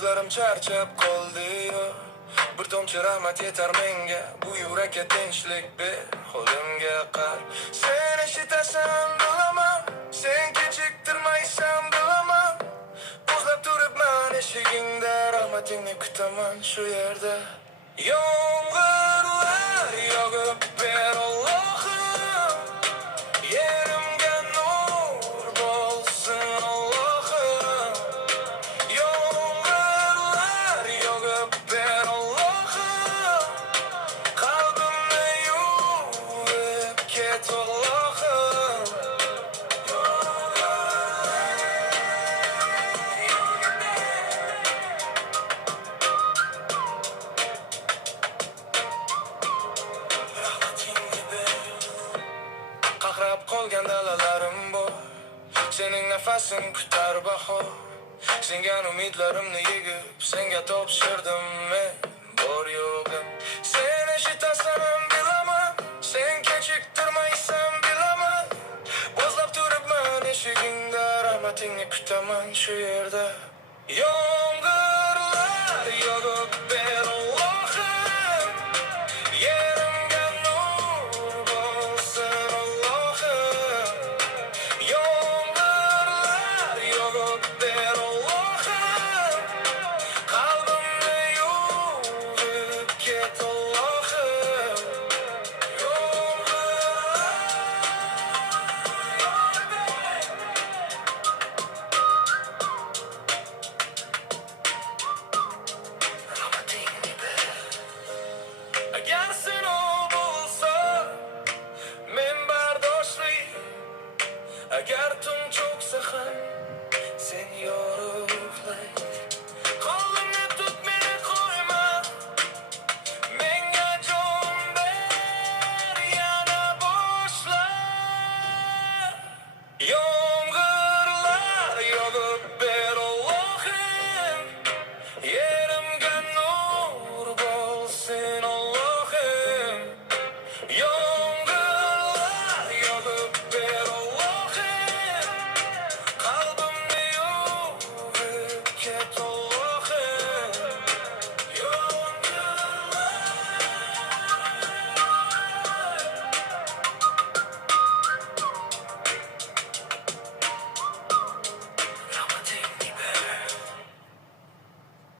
ko'zlarim charchab qoldi-yu. Bir tomchi rahmat yetar menga, bu yurakka tinchlik ber, qo'limga qar. Sen eshitasan bilaman, sen kechiktirmaysan bilaman. O'zlab turibman eshigingda, rahmatingni kutaman shu yerda. Yomg'irlar yog'ib ber Allohim, yerimga nur bo'lsin Allohim. Yomg'irlar yog'ib ber Allohim, qalbimni yuvib ket Allohim. Qaqrab qolgan dalalarim bor, sening nafasing kutar bahor. Senga umidlarimni yigib, senga topshirdim men bor yo'g'im. Sen eshitasan bilaman, sen kechiktirmaysan bilaman. Bo'zlab turibman eshigingda, rahmatingni kutaman shu yerda. Yomg'irlar yog'ib ber Allohim, yerimga nur bo'lsin Allohim. Yomg'irlar yog'ib ber Allohim, qalbimni yuvib ket Allohim. Rahmatingni ber. Agar sinov bo'lsa, men bardoshli. Agar tun cho'ksa ham